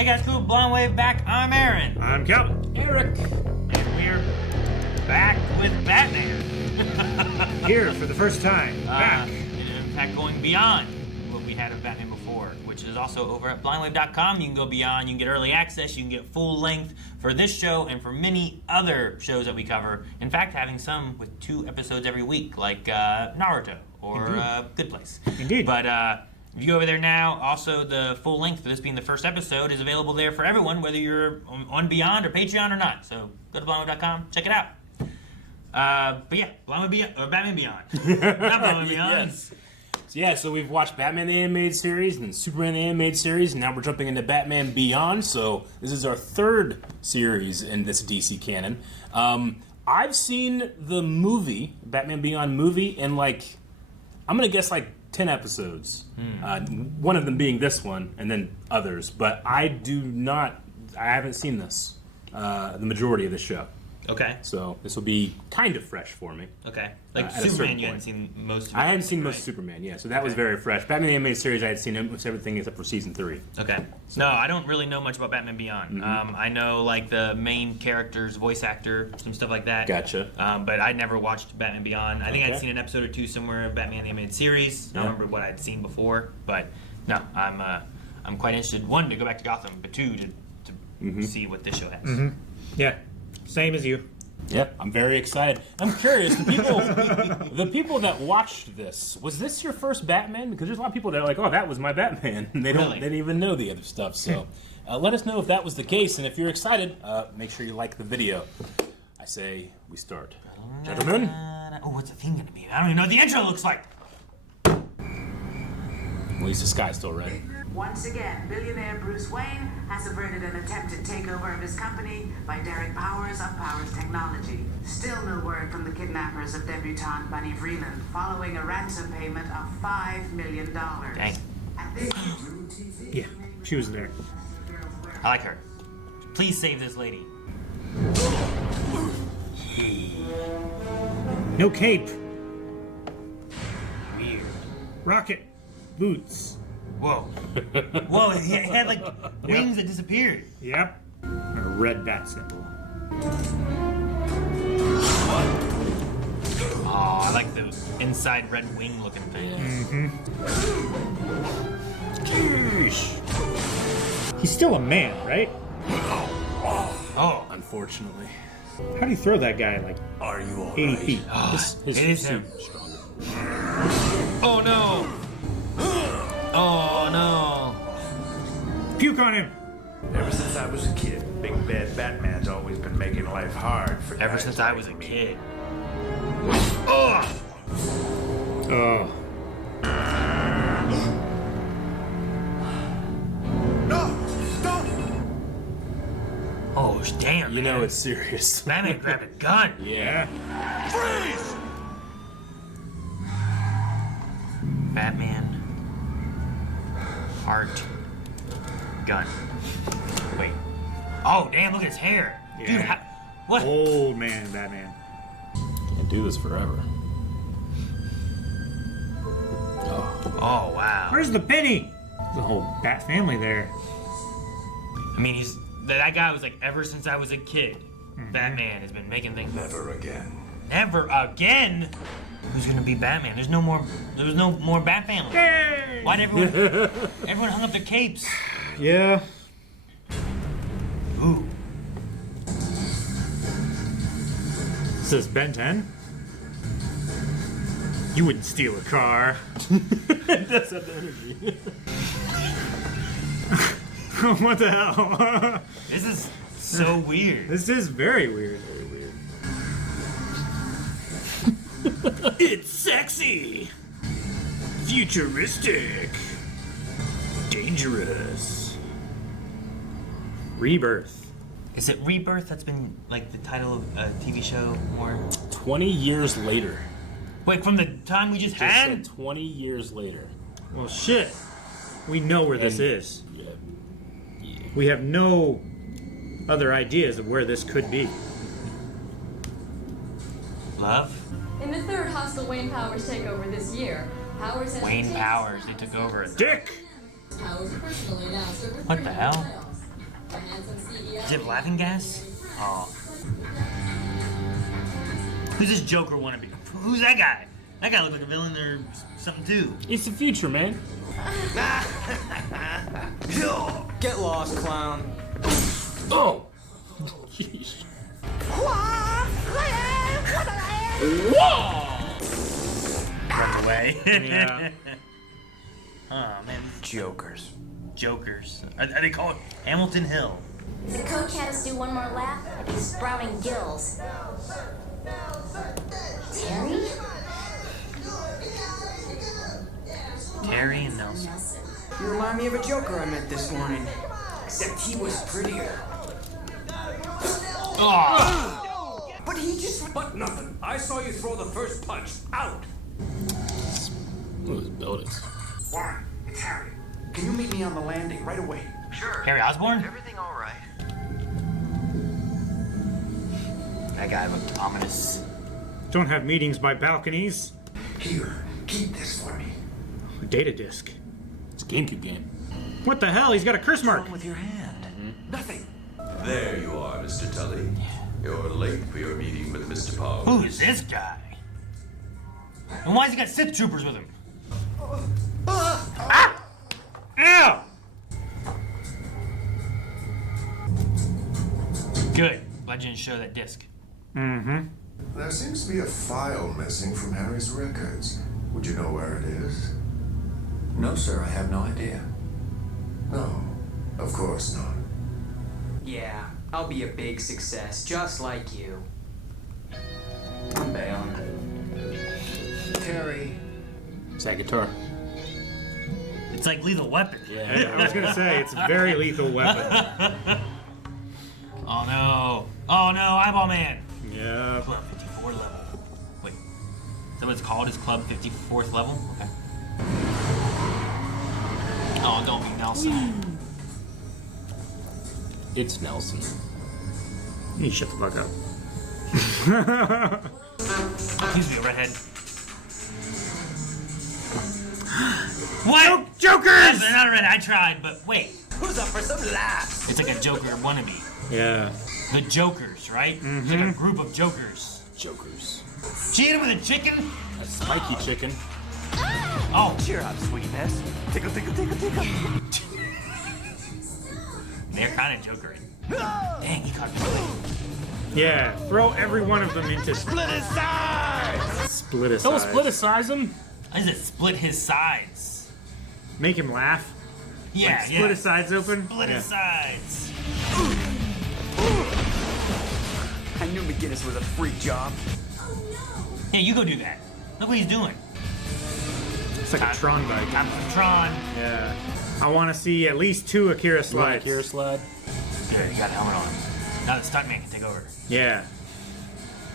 Hey guys, cool, Blonde Wave back. I'm Aaron. I'm Calvin. Eric. And we're back with Batman. Here for the first time. Back. In fact, going beyond what we had of Batman before, which is also over at blindwave.com. You can go beyond, you can get early access, you can get full length for this show and for many other shows that we cover. In fact, having some with 2 episodes every week, like Naruto or Good Place. Indeed. But if you go over there now, also the full length for this being the first episode is available there for everyone, whether you're on Beyond or Patreon or not. So go to blindwave.com, check it out. But yeah, Batman Beyond. Not Batman Beyond. Yes. So we've watched Batman the Animated Series and Superman the Animated Series, and now we're jumping into Batman Beyond. So this is our 3rd series in this DC canon. I've seen the movie, Batman Beyond movie, in I'm going to guess 10 episodes. One of them being this one, and then others. But I haven't seen this, the majority of the show. Okay. So this will be kind of fresh for me. Okay. at a Superman, certain you hadn't point. seen most of it. I hadn't seen most right? of Superman, yeah. So that was very fresh. Batman the Animated Series, I had seen almost everything except for season 3. Okay. No, I don't really know much about Batman Beyond. I know the main character's voice actor, some stuff like that. Gotcha. But I'd never watched Batman Beyond. I think I'd Okay. seen an episode or 2 somewhere of Batman the Animated Series. I don't remember what I'd seen before, but no, I'm quite interested. 1, to go back to Gotham, but 2, to see what this show has. Yeah. Same as you. Yep, I'm very excited. I'm curious, the people that watched this, was this your first Batman? Because there's a lot of people that are like, oh, that was my Batman. And they didn't even know the other stuff. So let us know if that was the case. And if you're excited, make sure you like the video. I say we start. Gentlemen? Oh, what's the theme going to be? I don't even know what the intro looks like. At least the sky's still red. Once again, billionaire Bruce Wayne has averted an attempted takeover of his company by Derek Powers of Powers Technology. Still no word from the kidnappers of debutante Bunny Vreeland following a ransom payment of $5 million. Dang. At this Yeah. She was there. I like her. Please save this lady. No cape. Weird. Rocket. Boots. Whoa. Whoa, he had wings that disappeared. Yep. And a red bat symbol. Oh, I like the inside red wing looking thing. He's still a man, right? Oh, Unfortunately. How do you throw that guy 80 feet? His it is him. suit's stronger. Oh no. Oh no. Puke on him. Ever since I was a kid, Big Bad Batman's always been making life hard for Ever guys since I like was a me. kid. Oh. Oh. No! Stop! Oh, damn. You know man. it's serious. Batman grabbed a gun. Yeah. Freeze! Batman. Heart. Gun. Wait. Oh, damn, look at his hair. Yeah. Dude, what? Old man Batman. Can't do this forever. Oh, wow. Where's the penny? There's a whole bat family there. I mean, that guy was ever since I was a kid, Batman has been making things. Never again. Never again? Who's gonna be Batman? There was no more Bat family. Yay! Why'd everyone hung up their capes? Yeah. Ooh. This is Ben 10. You wouldn't steal a car. That's the energy. What the hell? This is so weird. This is very weird. It's sexy. Futuristic. Dangerous. Rebirth. Is it Rebirth that's been the title of a TV show more? 20 years later. Wait, from the time we just Just had? said 20 years later. Well, shit. We know where this And- is. Yeah. We have no other ideas of where this could be. Love? In the third hostile Wayne Powers takeover this year, Powers has Wayne retained Powers, his they took over it. Dick! Powers personally announced over What the hell? Does it have laughing gas? Oh. Who's this Joker wannabe? Who's that guy? That guy looked like a villain or something too. It's the future, man. Get lost, clown. Oh! Jeez. Runs away. Yeah. Oh man, Jokers. Jokers. Are they called Hamilton Hill? The coach had us do one more lap. He's sprouting gills. Terry? Terry and Nelson. You remind me of a Joker I met this morning. Except he was prettier. Oh! But he just... But nothing. I saw you throw the first punch. Out. Those buildings. Warren, it's Harry. Can you meet me on the landing right away? Sure. Harry Osborn? Everything all right? That guy looked ominous. Don't have meetings by balconies. Here, keep this for me. A data disk. It's a GameCube game. What the hell? He's got a curse mark. With your hand. Nothing. There you are, Mr. Tully. You're late for your meeting with Mr. Powers. Who is this guy? And why's he got Sith troopers with him? Ah! Ow! Good. Legends show that disc. Mm-hmm. There seems to be a file missing from Harry's records. Would you know where it is? No, sir, I have no idea. No, of course not. Yeah, I'll be a big success, just like you. I'm bailing. Terry. It's that guitar. It's like Lethal Weapon. Yeah, I was gonna say it's a very lethal weapon. Oh no. Oh no, Eyeball Man. Yeah. Club 54 level. Wait. Is that what it's called? Is Club 54th level? Okay. Oh, don't be Nelson. It's Nelson. You shut the fuck up. Please be a redhead. What? Jokers! They're not a redhead. I tried, but wait. Who's up for some laughs? It's like a Joker wannabe. Yeah. The Jokers, right? It's like a group of Jokers. Jokers. She hit him with a chicken? A spiky chicken. Oh. Cheer up, sweetness. Tickle, tickle, tickle, tickle. They're kind of Jokery. Dang, he caught Billy. Yeah. Throw every one of them into Split his sides! split his Don't size. split size him. Why does it split his sides? Make him laugh. Yeah, Like, split his sides open. Split Yeah. his sides. I knew McGinnis was a freak job. Yeah, you go do that. Look what he's doing. It's like a Tron bike. I'm Tron. Yeah. I want to see at least 2 Akira slides. Akira slide. Good, you got a helmet on. Now the stuntman can take over. Yeah.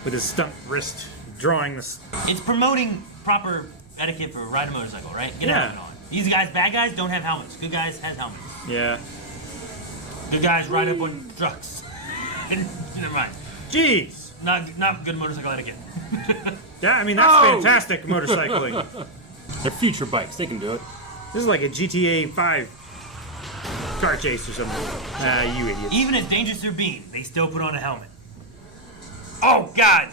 With his stunt wrist drawing this. It's promoting proper etiquette for riding a motorcycle, right? Get a Yeah. helmet on. These guys, bad guys, don't have helmets. Good guys have helmets. Yeah. Good guys ride up on trucks. Never mind. Jeez. Not good motorcycle etiquette. Yeah, I mean, that's fantastic motorcycling. They're future bikes. They can do it. This is like a GTA 5 car chase or something. You idiot. Even as dangerous as they're being, they still put on a helmet. Oh, God!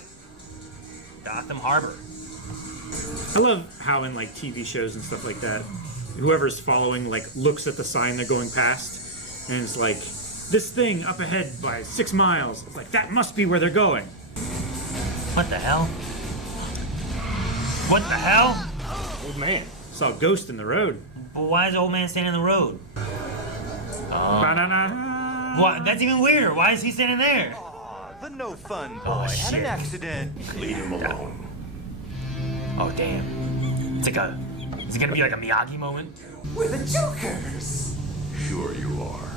Gotham Harbor. I love how in like TV shows and stuff like that, whoever's following like looks at the sign they're going past, and it's like, this thing up ahead by 6 miles. It's like, that must be where they're going. What the hell? What the hell? Old man. Saw a ghost in the road. But why is the old man standing in the road? Ba-na-na. What? That's even weirder. Why is he standing there? The no fun boy had shit. an accident. Leave him alone. Oh, damn. It's like a... Is it gonna be like a Miyagi moment? We're the Jokers. Sure you are.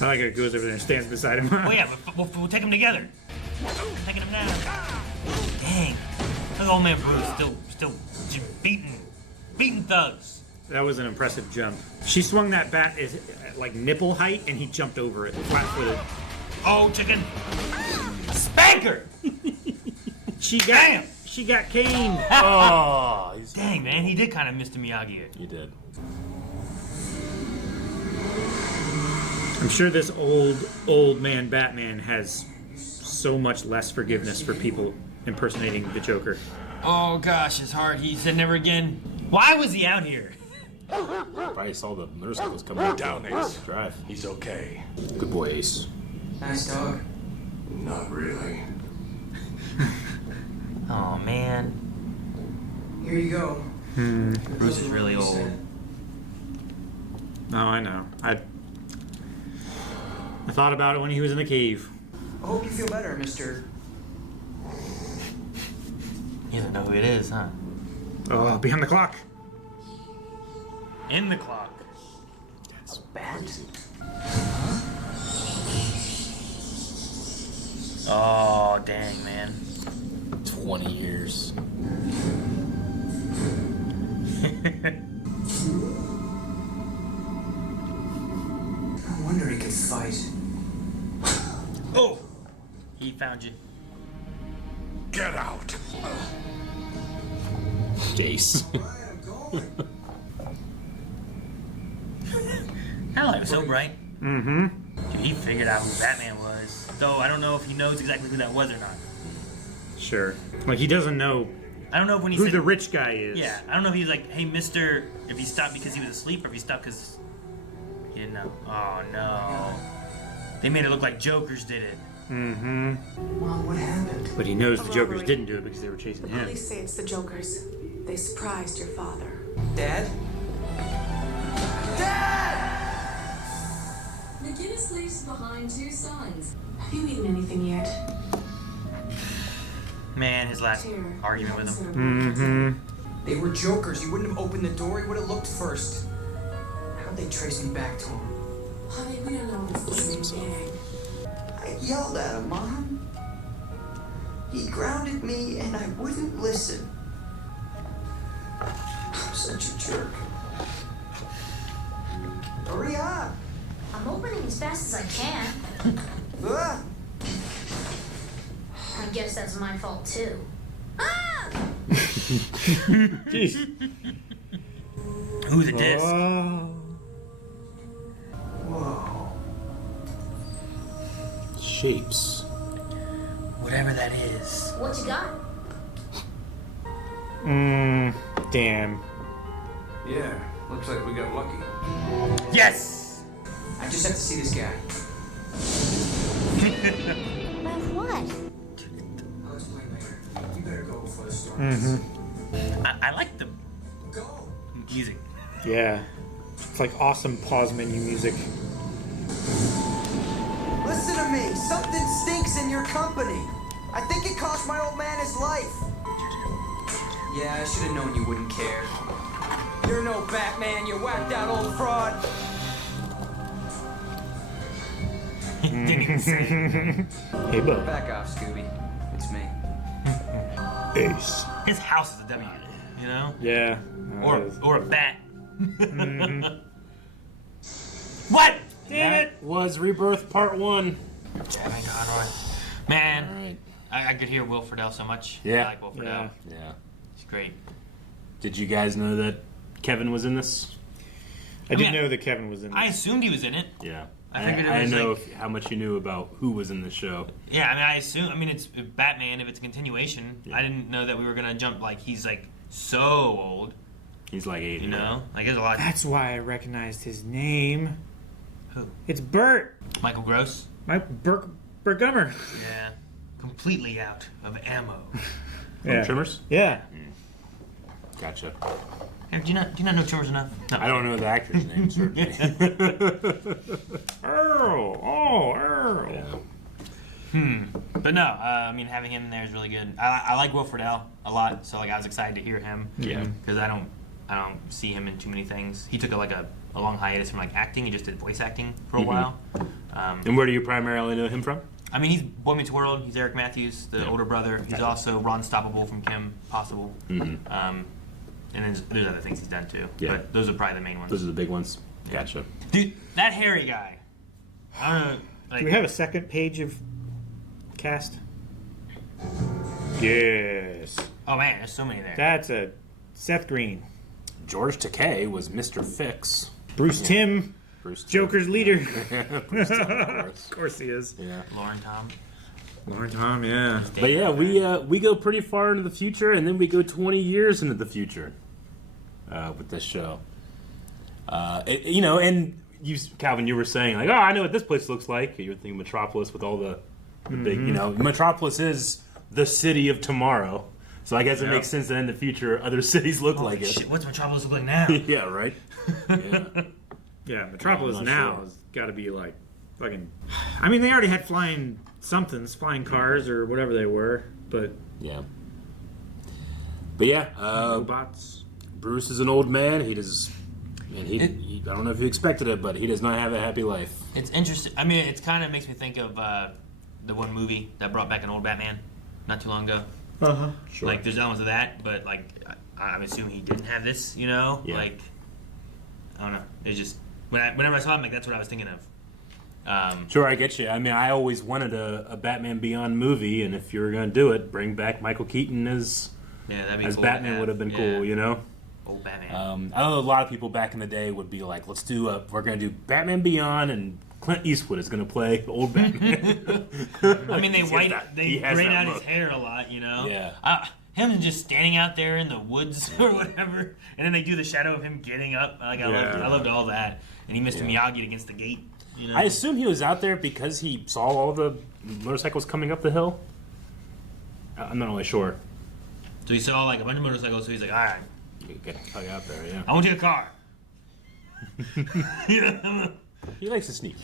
I like how it goes over there and stands beside him. Oh yeah, but we'll take them together. Taking them down. Dang. Look at old man Bruce still beating thugs. That was an impressive jump. She swung that bat at like nipple height, and he jumped over it, flat-footed. Oh, chicken. Spanker! She got Damn! She got caned. Oh, he's Dang, man. He did kind of Mr. Miyagi it. You did. I'm sure this old man Batman has so much less forgiveness for people impersonating the Joker. Oh gosh, his heart. He said never again. Why was he out here? Probably saw the motorcycles coming Down, Ace. Drive. He's okay. Good boy, Ace. Nice dog. Not really. Oh man. Here you go. Bruce is really old. No, I know. I thought about it when he was in the cave. I hope you feel better, Mr. He doesn't know who it is, huh? Oh, behind the clock. In the clock. That's Bat? Oh, dang, man. 20 years. No wonder he could fight. Oh! He found you. Get out. Jace. That light was so bright. Mm-hmm. Dude, he figured out who Batman was. Though I don't know if he knows exactly who that was or not. Sure. Like, he doesn't know I don't know if when he who said... the rich guy is. Yeah, I don't know if he was like, hey, mister, if he stopped because he was asleep or if he stopped because he didn't know. Oh, no. They made it look like Jokers did it. Mm-hmm. Mom, what happened? But he knows the Jokers didn't do it because they were chasing The him. police say it's the Jokers. They surprised your father. Dad? McGinnis leaves behind 2 sons. Have you eaten anything yet? Man, his last Here, argument with him. Mm-hmm. They were Jokers. You wouldn't have opened the door. He would have looked first. How'd they trace me back to him? Honey, we don't know if it's the same gang. I yelled at him, Mom. He grounded me and I wouldn't listen. I'm such a jerk. Hurry up! I'm opening as fast as I can. Ah! I guess that's my fault too. Ah! Jeez. Who's the disc? Whoa. Shapes. Whatever that is. What you got? Damn. Yeah, looks like we got lucky. Yes! I just have to see this guy. About what? I'll explain later. You better go before the storm. I like the Go! music. Yeah. It's like awesome pause menu music. Listen to me. Something stinks in your company. I think it cost my old man his life. Yeah, I should have known you wouldn't care. You're no Batman, you whacked out old fraud. Didn't even say it. Hey, bud. Back off, Scooby. It's me. Ace. His house is a W, you know? Yeah. Or a bat. What? Damn it! Was Rebirth Part 1. Thank God, Roy. Man, Alright. I could hear Will Friedle so much. Yeah. I like Will Friedle. Yeah. He's great. Did you guys know that Kevin was in this? I didn't mean, know that Kevin was in this. I assumed he was in it. Yeah. I figured it I was know like- how much you knew about who was in this show. Yeah, I mean, it's Batman. If it's a continuation, Yeah. I didn't know that we were gonna jump like he's like so old. He's like 80. You know, like there's a lot. That's why I recognized his name. Who? It's Bert. Michael Gross. Bert Gummer. Yeah, completely out of ammo. Yeah. Trimmers? Yeah. Gotcha. Hey, do you not know Trimmers enough? No. I don't know the actor's name, certainly. Earl. Oh, Earl. Yeah. But no, I mean having him in there is really good. I like Will Friedle a lot, so like I was excited to hear him. Yeah. Because I don't see him in too many things. He took a long hiatus from like acting. He just did voice acting for a while. And where do you primarily know him from? I mean, he's Boy Meets World. He's Eric Matthews, the older brother. He's Gotcha. also Ron Stoppable from Kim Possible. And then there's other things he's done too. Yeah. But those are probably the main ones. Those are the big ones. Gotcha. Dude, that hairy guy. I don't know. Like, Do we have a second page of cast? Yes. Oh man, there's so many there. That's a Seth Green. George Takei was Mr. Fix. Bruce Timm. Bruce Timm. Joker's leader. Bruce Timm, Of course he is. Yeah. Lauren Tom, yeah. But yeah, we go pretty far into the future, and then we go 20 years into the future with this show. And you, Calvin, you were saying like, oh, I know what this place looks like. You're thinking Metropolis with all the big, Metropolis is the city of tomorrow. So I guess it makes sense that in the future other cities look like it. What's Metropolis look like now? Yeah, right. Yeah, Metropolis now sure. has got to be like fucking. I mean, they already had flying cars or whatever they were, but yeah. robots. Bruce is an old man. He does, and he I don't know if you expected it, but he does not have a happy life. It's interesting. I mean, it kind of makes me think of the one movie that brought back an old Batman not too long ago. Sure. Like, there's elements of that, but like, I'm assuming he didn't have this. Yeah. Like, I don't know. It's just whenever I saw him, like that's what I was thinking of. Sure, I get you. I mean, I always wanted a Batman Beyond movie, and if you were going to do it, bring back Michael Keaton as that'd be cool Batman would have been cool, Old Batman. I know a lot of people back in the day would be like, we're going to do Batman Beyond, and Clint Eastwood is going to play old Batman. I mean, they braid out his hair a lot, Yeah. Him just standing out there in the woods or whatever, and then they do the shadow of him getting up. Like I loved all that, and he Mr. Miyagi against the gate. I assume he was out there because he saw all the motorcycles coming up the hill. I'm not really sure. So he saw like a bunch of motorcycles. So he's like, "All right, get the fuck out there, yeah. I want you a car." He likes to sneak.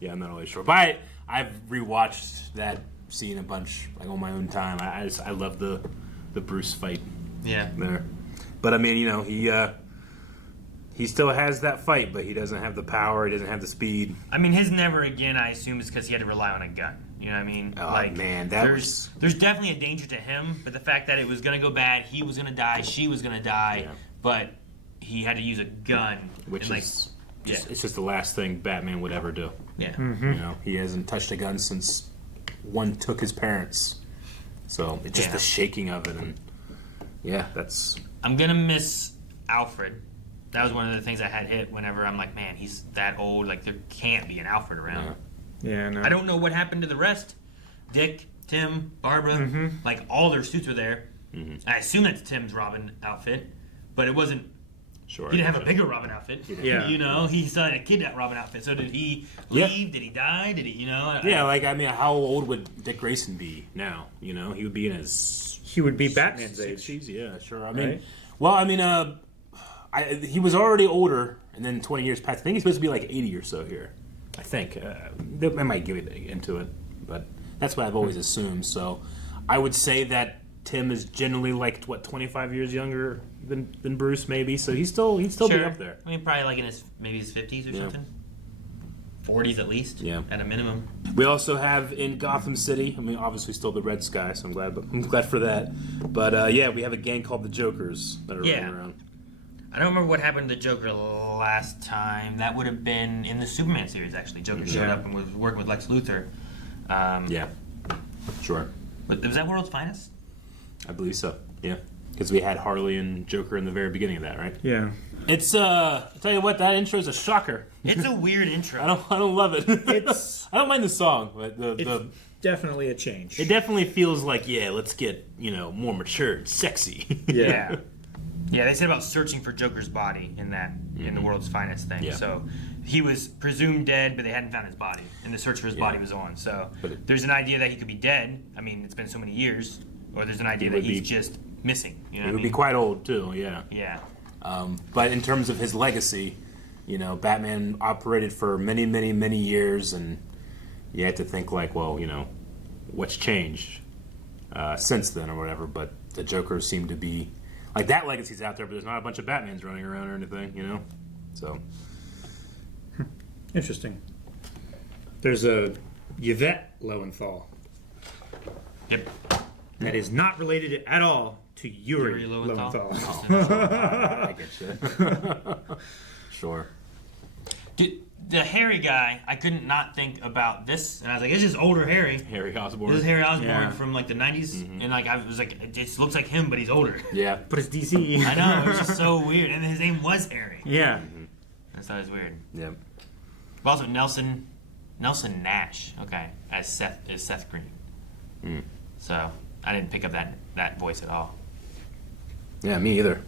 Yeah, I'm not really sure, but I've rewatched that scene a bunch, like on my own time. I love the Bruce fight. Yeah. There, but I mean, he still has that fight, but he doesn't have the power. He doesn't have the speed. I mean, his never again, I assume, is because he had to rely on a gun. You know what I mean? Oh, man, there's definitely a danger to him, but the fact that it was going to go bad, he was going to die, she was going to die, but he had to use a gun. Which and, is, it's just the last thing Batman would ever do. Yeah. Mm-hmm. He hasn't touched a gun since one took his parents. So it's just the shaking of it, and that's. I'm gonna miss Alfred. That was one of the things I had hit whenever I'm like, man, he's that old. Like, there can't be an Alfred around. Yeah, no. I don't know what happened to the rest. Dick, Tim, Barbara, like all their suits were there. Mm-hmm. I assume that's Tim's Robin outfit, but it wasn't. Sure. He didn't have a bigger Robin outfit. Yeah. He still had a kid that Robin outfit. So did he leave? Did he die? Did he? I mean, how old would Dick Grayson be now? He would be in his. He would be Batman's 60s, age. Yeah, sure. I mean, he was already older, and then 20 years passed. I think he's supposed to be like 80 or so here. I think I might give it into it, but that's what I've always assumed. So I would say that Tim is generally like 25 years younger than Bruce, maybe. So he'd still be up there. I mean, probably like in his 50s or something. 40s at least. Yeah. At a minimum. We also have in Gotham City. I mean, obviously still the Red Sky, so I'm glad for that. But we have a gang called the Jokers that are running around. I don't remember what happened to Joker last time. That would have been in the Superman series, actually. Joker showed up and was working with Lex Luthor. Sure. But was that World's Finest? I believe so, yeah. Because we had Harley and Joker in the very beginning of that, right? Yeah. It's, I'll tell you what, that intro is a shocker. It's a weird intro. I don't love it. I don't mind the song, but it's definitely a change. It definitely feels like, let's get, more mature and sexy. Yeah. Yeah, they said about searching for Joker's body in the World's Finest thing. Yeah. So he was presumed dead, but they hadn't found his body, and the search for his body was on. So there's an idea that he could be dead. I mean, it's been so many years. Or there's an idea that he's just missing. He would be quite old, too, yeah. Yeah. But in terms of his legacy, Batman operated for many, many, many years, and you have to think like, well, what's changed since then or whatever. But the Joker seemed to be... Like, that legacy's out there, but there's not a bunch of Batmans running around or anything, So... Interesting. There's a Yvette Lowenthal. Yep. That is not related at all to Yuri Lowenthal. Oh. I get you. Sure. the Harry guy, I couldn't not think about this, and I was like, it's just older Harry. Harry Osborn. This is Harry Osborn Yeah. from like the 90s, and like I was like, it just looks like him, but he's older. Yeah. But it's DC. I know, it's just so weird, and his name was Harry. Yeah. That's always weird. Yeah. But also Nelson Nash, okay, as Seth Green. So I didn't pick up that voice at all. Yeah, me either.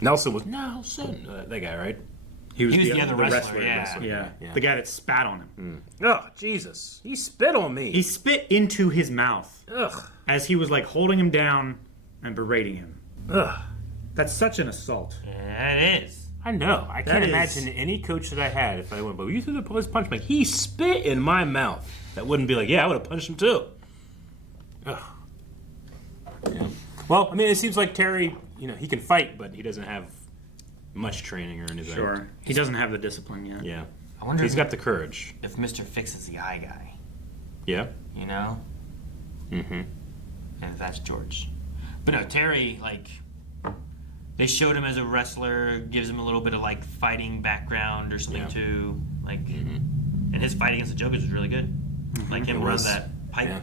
Nelson was Nelson. That guy, right? He was the other wrestler, yeah. Yeah. The guy that spat on him. Oh, Jesus. He spit on me. He spit into his mouth. Ugh. As he was like holding him down and berating him. Ugh. That's such an assault. Yeah, it is. I know. I can't imagine any coach that I had if I went, but you threw the punch. Like, he spit in my mouth. That wouldn't be like, yeah, I would have punched him too. Ugh. Yeah. Well, I mean, it seems like Terry, he can fight, but he doesn't have much training or anything. Sure. He doesn't have the discipline yet. Yeah. I wonder He's got the courage. if Mr. Fix is the eye guy. Yeah. You know? Mm-hmm. And if that's George. But no, Terry, like, they showed him as a wrestler, gives him a little bit of, like, fighting background or something, too. Like, and his fight against the Jokers was really good. Like, him around that pipe.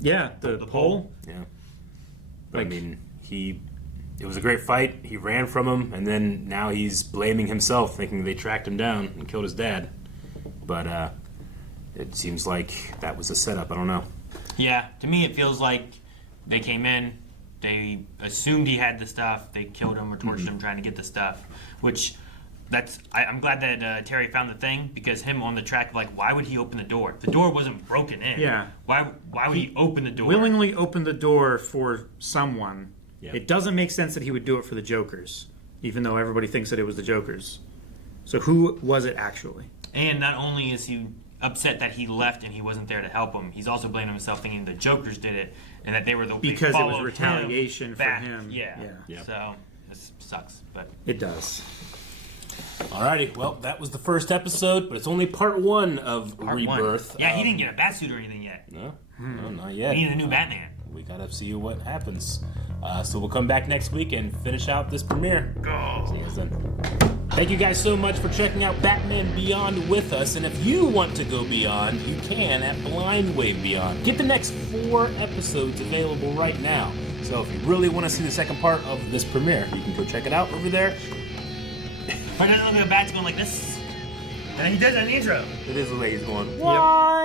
Yeah. The pole. Yeah. But, I mean, it was a great fight. He ran from him, and then now he's blaming himself, thinking they tracked him down and killed his dad. But it seems like that was a setup. I don't know. Yeah, to me it feels like they came in, they assumed he had the stuff, they killed him or tortured him trying to get the stuff, which I'm glad that Terry found the thing, because him on the track, like, why would he open the door? The door wasn't broken in. Yeah. Why would he open the door? Willingly open the door for someone. Yeah. It doesn't make sense that he would do it for the Jokers, even though everybody thinks that it was the Jokers. So who was it actually? And not only is he upset that he left and he wasn't there to help him, he's also blaming himself, thinking the Jokers did it and that they were the because they it was followed retaliation him for back. him. Yeah. So this sucks, but it does. Alrighty, well, that was the first episode, but it's only part 1 of Rebirth. Yeah, he didn't get a bat suit or anything yet. No, not yet. We need a new Batman. We gotta see what happens. So we'll come back next week and finish out this premiere. Go. See you guys then. Thank you guys so much for checking out Batman Beyond with us. And if you want to go beyond, you can at Blind Wave Beyond. Get the next 4 episodes available right now. So if you really want to see the second part of this premiere, you can go check it out over there. But then look at the bat's going like this. And then he does that in the intro. It is the way he's going. Why?